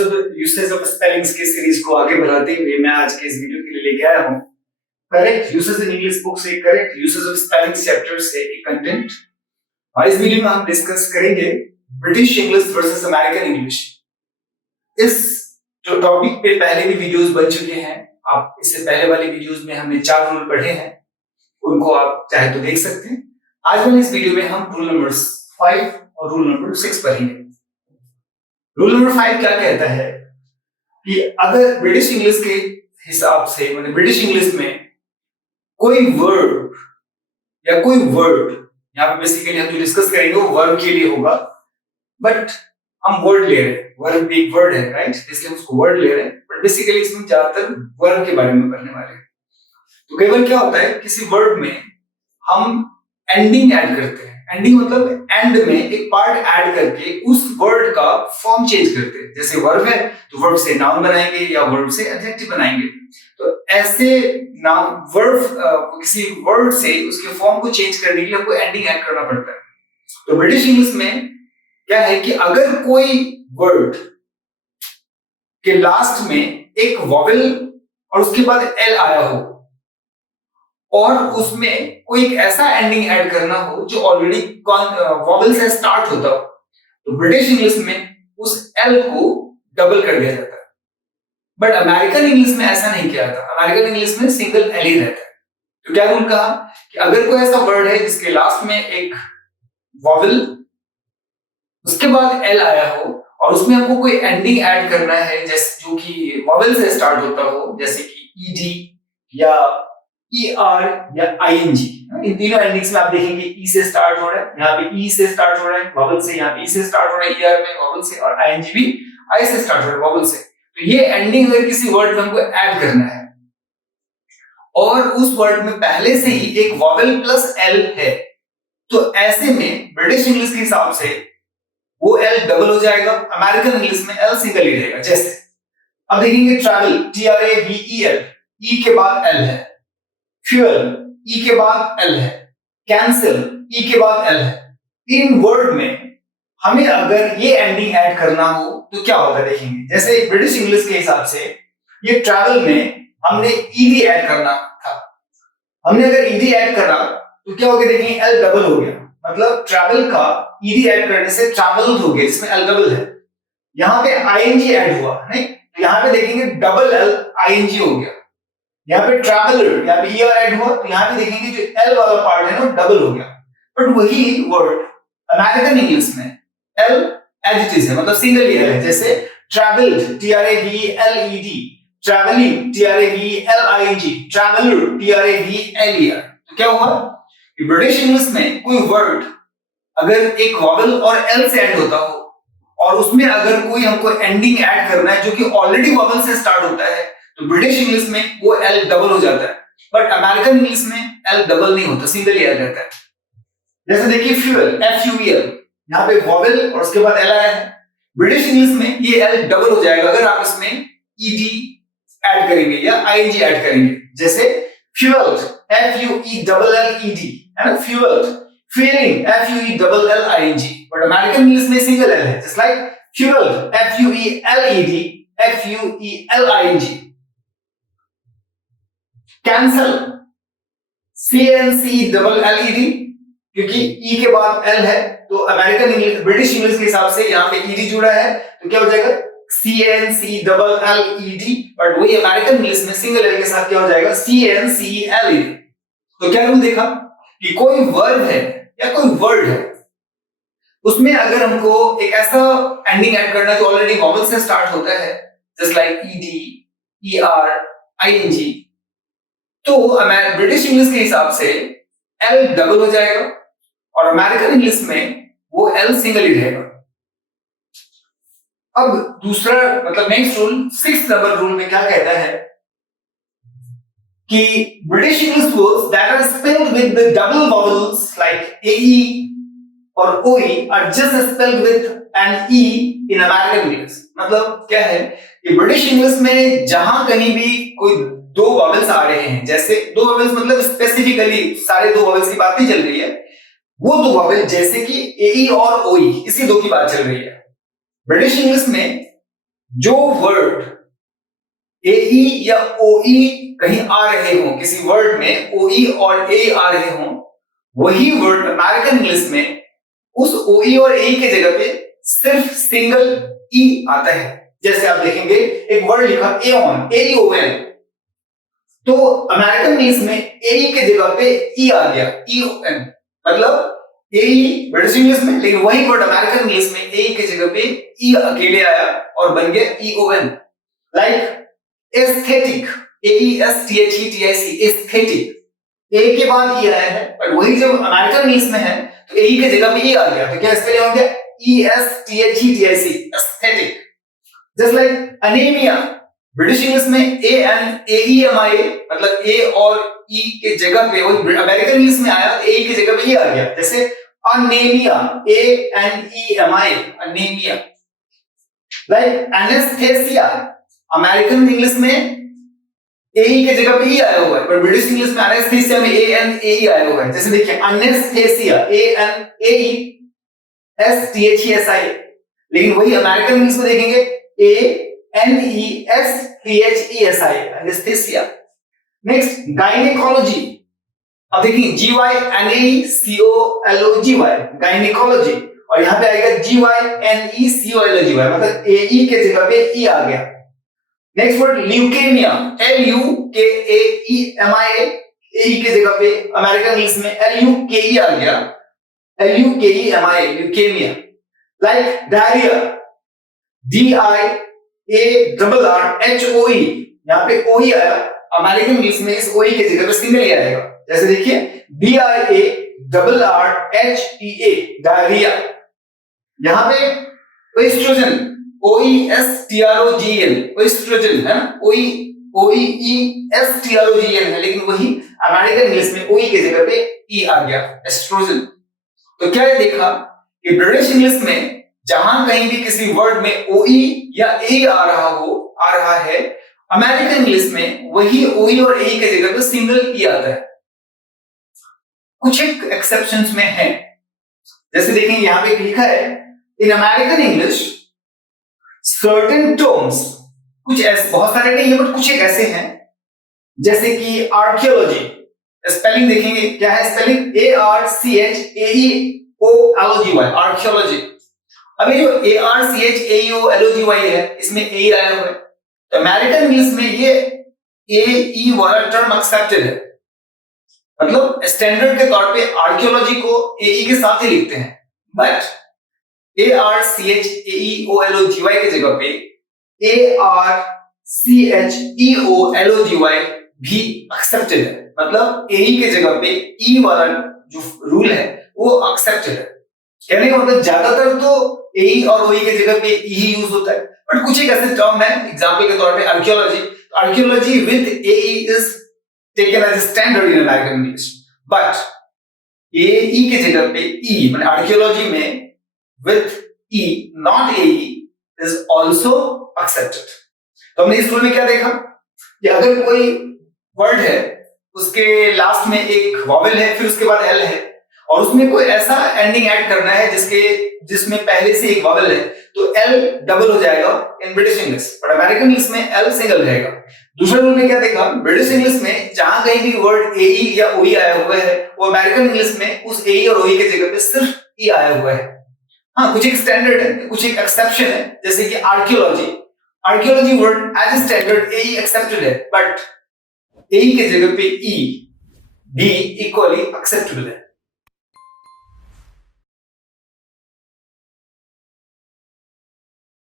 Usage of spellings की series को आगे बढ़ाते हुए मैं आज के इस वीडियो के लिए लेके आया हूं correct usage in English book से correct usage of spellings chapter से एक कंटेंट। और इस वीडियो में हम डिस्कस करेंगे British English versus American English. इस जो टॉपिक पे पहले भी वीडियोस बन चुके हैं, आप इससे पहले वाली वीडियोस में हमने 4 रूल पढ़े हैं, उनको आप चाहे तो देख सकते हैं। आज वाली इस वीडियो में हम रूल नंबर 5 और रूल नंबर 6 पढ़ेंगे। रूल नंबर 5 क्या कहता है कि अगर ब्रिटिश इंग्लिश के हिसाब से मतलब ब्रिटिश इंग्लिश में कोई वर्ड या कोई वर्ड, यहाँ पे बेसिकली हम जो डिस्कस करेंगे वो वर्ब के लिए होगा, बट हम वर्ड ले रहे हैं, वर्ब भी एक वर्ड है राइट, इसलिए हम उसको वर्ड ले रहे हैं, बट बेसिकली इसमें ज्यादातर वर्ब के बारे में पढ़ने वाले हैं। तो कई बार क्या होता है किसी वर्ड में हम एंडिंग ऐड करते हैं, एंडिंग मतलब एंड में एक पार्ट ऐड करके उस वर्ड का फॉर्म चेंज करते हैं। जैसे वर्ब है तो वर्ब से नाउन बनाएंगे या वर्ब से एडजेक्टिव बनाएंगे, तो ऐसे नाउन वर्ब किसी वर्ड से उसके फॉर्म को चेंज करने के लिए हमको एंडिंग ऐड करना पड़ता है। तो ब्रिटिश इंग्लिश में क्या है कि अगर कोई वर्ड के लास्ट में एक वॉवेल और उसके बाद एल आया हो और उसमें कोई एक ऐसा एंडिंग ऐड करना हो जो ऑलरेडी वॉवेल से स्टार्ट होता हो, तो ब्रिटिश इंग्लिश में उस एल को डबल कर दिया जाता है। बट अमेरिकन इंग्लिश में ऐसा नहीं किया जाता, अमेरिकन इंग्लिश में सिंगल एल ही रहता है। तो क्या रूल कहा कि अगर कोई ऐसा वर्ड है जिसके लास्ट में एक वॉवेल उसके बाद एल आया हो और उसमें हमको कोई एंडिंग ऐड करना है जैसे जो कि वॉवेल से स्टार्ट होता हो, जैसे कि ईडी या ER या ING, इन तीनों एंडिंग्स में आप देखेंगे ई से स्टार्ट हो रहा है, यहाँ पे ई से स्टार्ट हो रहा है वॉवेल से, यहाँ पे ई से स्टार्ट हो रहा है ER में वॉवेल से, और ING भी आई से स्टार्ट हो रहा है वॉवेल से। तो ये एंडिंग अगर किसी वर्ड में हमको ऐड करना है और उस वर्ड में पहले से ही एक वॉवेल प्लस एल है, तो ऐसे में ब्रिटिश इंग्लिश के हिसाब से वो एल डबल हो जाएगा, अमेरिकन इंग्लिश में एल सिंगल ही रहेगा। जैसे अब देखेंगे ट्रैवल TRAVEL, ई के बाद एल है, फ्यूल ई के बाद एल है, कैंसिल ई के बाद एल है। इन वर्ड में हमें अगर ये एंडिंग ऐड करना हो तो क्या होगा देखेंगे। जैसे ब्रिटिश इंग्लिश के हिसाब से ये ट्रैवल में हमने ईडी ऐड करना था, हमने अगर ईडी ऐड करा तो क्या हो गया देखेंगे एल डबल हो गया, मतलब ट्रैवल का ईडी ऐड करने से ट्रैवल्ड हो गया जिसमें एल डबल है। यहाँ पे आईएनजी ऐड हुआ नहीं, तो यहाँ पे देखेंगे डबल एल आईएनजी हो गया। यहाँ पे ट्रैवलर, यहाँ पे ER ऐड हुआ तो यहाँ पे देखेंगे जो एल वाला पार्ट है ना डबल हो गया। बट वही वर्ड अमेरिकन इंग्लिश में एल एज इट इज है, मतलब सिंगल एल है। जैसे travelled TRAVELED, travelling TRAVLING, traveller TRAVLER। तो क्या हुआ कि ब्रिटिश इंग्लिश में कोई वर्ड अगर एक वॉवेल और एल से एंड होता हो और उसमें अगर कोई हमको एंडिंग ऐड करना है जो कि ऑलरेडी वॉवेल से स्टार्ट होता है, तो ब्रिटिश इंग्लिश में वो एल डबल हो जाता है। बट अमेरिकन इंग्लिश में एल डबल नहीं होता, सिंगल ही एल रहता है। जैसे देखिए फ्यूल FUEL, यहाँ पे वॉवेल और उसके बाद एल आया है, ब्रिटिश इंग्लिश में ये एल डबल हो जाएगा अगर आप इसमें ED ऐड करेंगे या ING ऐड करेंगे। जैसे फ्यूल्ड FUELLED है ना, fuelled, feeling FUELLING, but American English में सिंगल एल है, just like fuelled FUELED FUELING। Cancel CANCELLED, क्योंकि ई के बाद एल है तो अमेरिकन इंग्लिश ब्रिटिश इंग्लिश के हिसाब से यहाँ पे ईडी जुड़ा है तो क्या हो जाएगा CANCELLED, बट वही अमेरिकन इंग्लिश में सिंगल एल के साथ क्या हो जाएगा CANCELLED। तो क्या रूल देखा कि कोई वर्ब है या कोई वर्ड है उसमें अगर हमको एक ऐसा एंडिंग ऐड करना जो ऑलरेडी वॉवेल से स्टार्ट होता है just like ED ER ING, तो ब्रिटिश इंग्लिश के हिसाब से एल डबल हो जाएगा और अमेरिकन इंग्लिश में वो एल सिंगल ही रहेगा। अब दूसरा मतलब next rule 6th number rule में क्या कहता है कि British English words that are spelled with the double vowels like AE और OE are just spelled with an E in American English. मतलब क्या है कि ब्रिटिश इंग्लिश में जहां कहीं भी कोई दो वॉवेल्स आ रहे हैं, जैसे दो वॉवेल्स मतलब स्पेसिफिकली सारे दो वॉवेल्स की बात नहीं चल रही है, वो दो वॉवेल जैसे कि AE और OE, इसी दो की बात चल रही है। ब्रिटिश इंग्लिश में जो वर्ड एई या ओई कहीं आ रहे हो, किसी वर्ड में ओई और ए आ रहे हो, वही वर्ड अमेरिकन इंग्लिश में उस ओई और ए के जगह पे सिर्फ सिंगल ई आता है। जैसे आप देखेंगे एक वर्ड लिखा एओन, एओएन, तो अमेरिकन इंग्लिश में ए के जगह पे ई आ गया, ईओएन, मतलब एई ब्रिटिश इंग्लिश में, लेकिन वही वर्ड अमेरिकन इंग्लिश में ए के जगह पे ई अकेले आया और बन गया ईओएन। लाइक एस्थेटिक, एईएसटीएचईटीआईसी, एस्थेटिक, ए के बाद ई आया है, पर वही जब अमेरिकन इंग्लिश में है तो ए की जगह पे ई आ गया, तो क्या स्पेलिंग हो गया ESTHETIC, aesthetic. Just like anaemia, British English में ANAEMIA, मतलब ए और ई के जगह पे, वही अमेरिकन इंग्लिश में आया ए की जगह पे ई आ गया। जैसे anaemia, ANEMIA, anaemia. Like anaesthesia, American English में ए की जगह पे ई आया हुआ है, पर ब्रिटिश इंग्लिश में एनेस्थेसिया में ANAE आया हुआ है। जैसे देखिए एनेस्थेसिया, ANAESTHESI, लेकिन वही अमेरिकन इंग्लिश में देखेंगे ANESTHESI, एनेस्थेसिया। नेक्स्ट गायनेकोलॉजी, अब देखिए GYNECOLOGY, गायनेकोलॉजी, और यहां पे आएगा GYNECOLOGY, मतलब AE के जगह पे ई आ गया। नेक्स्ट वर्ड ल्यूकेमिया, LUKAEMIA, ए के जगह पे अमेरिकन इंग्लिश में LUKE आ गया, LUKEMIA, leukaemia. Like diarrhoea, DIARRHOE, यहाँ पे OE आया, अमेरिकन इंग्लिश में इस OE के जगह पे सिंगल ही आएगा। जैसे देखिए DIARRHEA, डायरिया। यहाँ पे ओएस्ट्रोजन, OESTROGEN, ओएस्ट्रोजन है ना, OEESTROGEN है, लेकिन वही अमेरिकन इंग्लिश में OE के जगह पे E आ गया, एस्ट्रोजन। तो क्या ये देखा कि ब्रिटिश इंग्लिश में जहां कहीं भी किसी वर्ड में OE या A आ रहा है, अमेरिकन इंग्लिश में वही OE और A के जगह पे सिंगल E आता है। कुछ एक एक्सेप्शंस में है, जैसे देखेंगे यहां पे लिखा है इन अमेरिकन इंग्लिश सर्टेन टर्म्स, कुछ ऐसे, बहुत सारे नहीं है बट कुछ एक ऐसे हैं, जैसे कि आर्कियोलॉजी, स्पेलिंग देखेंगे क्या है स्पेलिंग, ARCHAEOLOGY, आर्कियोलॉजी। अब ये जो ARCHAEOLOGY है, इसमें A आया हुआ है, तो अमेरिकन इंग्लिश में ये AE वाला टर्म एक्सेप्टेड है, मतलब स्टैंडर्ड के तौर पे आर्कियोलॉजी को AE के साथ ही लिखते हैं, बट ARCHAEOLOGY के जगह पे ARCHEOLOGY भी एक्सेप्टेड है, मतलब AE के जगह पे E वाला जो रूल है वो एक्सेप्टेड है। कहने का मतलब ज्यादातर तो AE और OE के जगह पे E ही यूज होता है, बट कुछ एक ऐसे टर्म है, एग्जांपल के तौर पे archaeology, archaeology with AE is taken as standard in American English, but AE के जगह पे E, मतलब आर्कियोलॉजी में with E, not AE, is also accepted। तो हमने इस रूल में क्या देखा कि अगर कोई वर्ड है, उसके लास्ट में एक वॉवेल है, फिर उसके बाद L है, और उसमें कोई ऐसा एंडिंग ऐड करना है जिसमें पहले से एक वॉवेल है, तो L डबल हो जाएगा in British English, but American English में L सिंगल रहेगा। दूसरे रूल में क्या देखा, ब्रिटिश इंग्लिश में जहां कहीं भी वर्ड AE या OE आया हुआ है, वो अमेरिकन इंग्लिश में उस AE और OE के जगह पे सिर्फ E आया हुआ है। हाँ, कुछ एक स्टैंडर्ड है, कुछ एक एक्सेप्शन है, जैसे कि archaeology word as standard AE accepted है, बट AE के जगह पे E भी इक्वली एक्सेप्टेबल है।